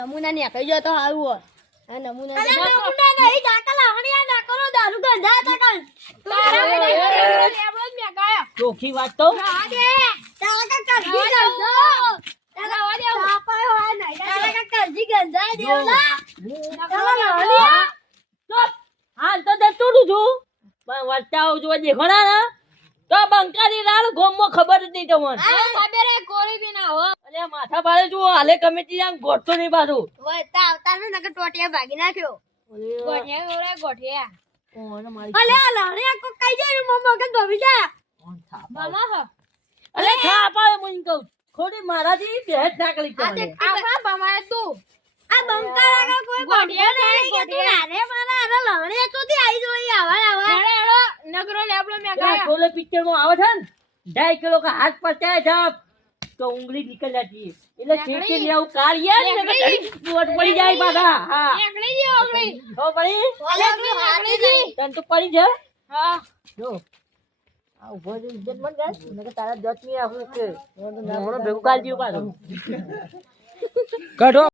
નમૂના ને કહી જો તો આવું આ નમૂના નમૂના નહીં ડાકલ આવણિયા ના કરો દારૂ ગંધા તકલ તારા મને લેબડો જ મે ગાયો ચોખી વાત તો હા દે તારા કા કરજી ગંધો તારા વાડે પાપા હોય નહીં તારા કા કરજી ગંધા દેવલા તારા લાવણિયા ચૂપ હાલ તો તે તોડું છું પણ વર્તાઓ જો દેખોણા ને તો બંકારી રાળ ગોમમાં ખબર જ નહીં તમને ખબર હે કોરી બી ના હો અલે માથા ભારે જો હાલે કમિટી આમ ગોઠતો નહીં પાછું ઓય તારનો નકર ટોટિયા ભાગી નાખ્યો ગોઠિયા ઓરે ગોઠિયા કોણ મારી અલે આ લાવણિયા કો કઈ જાય મો મગજ ધોવી જા કોણ થાપ મામા હો અલે થાપ આવે મુઈન કહું ખોડી મારાથી બેહત ના કરી તમને આપણા ભમાય તું આ બંકારા કા કોઈ ગોઠિયા નહીં કે તું નારે મારા આ લાવણિયા તો થી આવી જોઈ આવા આવા નગરો લેબડો મે ગાયો છોલે પિક્ચર માં આવે છે ને 2.5 કિલો કા હાથ પચાય છે તો ઉંગલી નીકળ જાતી એટલે છેકે લેવું કાઢીએ ને ચોટ પડી જાય બાધા હા એકલી જી ઓગળી તો પડી ઓલે હાથી જી તન તો પડી છે હા જો આ ઉભો જ ઇજ્જત મન ગાય નકે તારા જત ની આવું કે મોણો ભેગું કાઢ દીયો પાછો કાઢો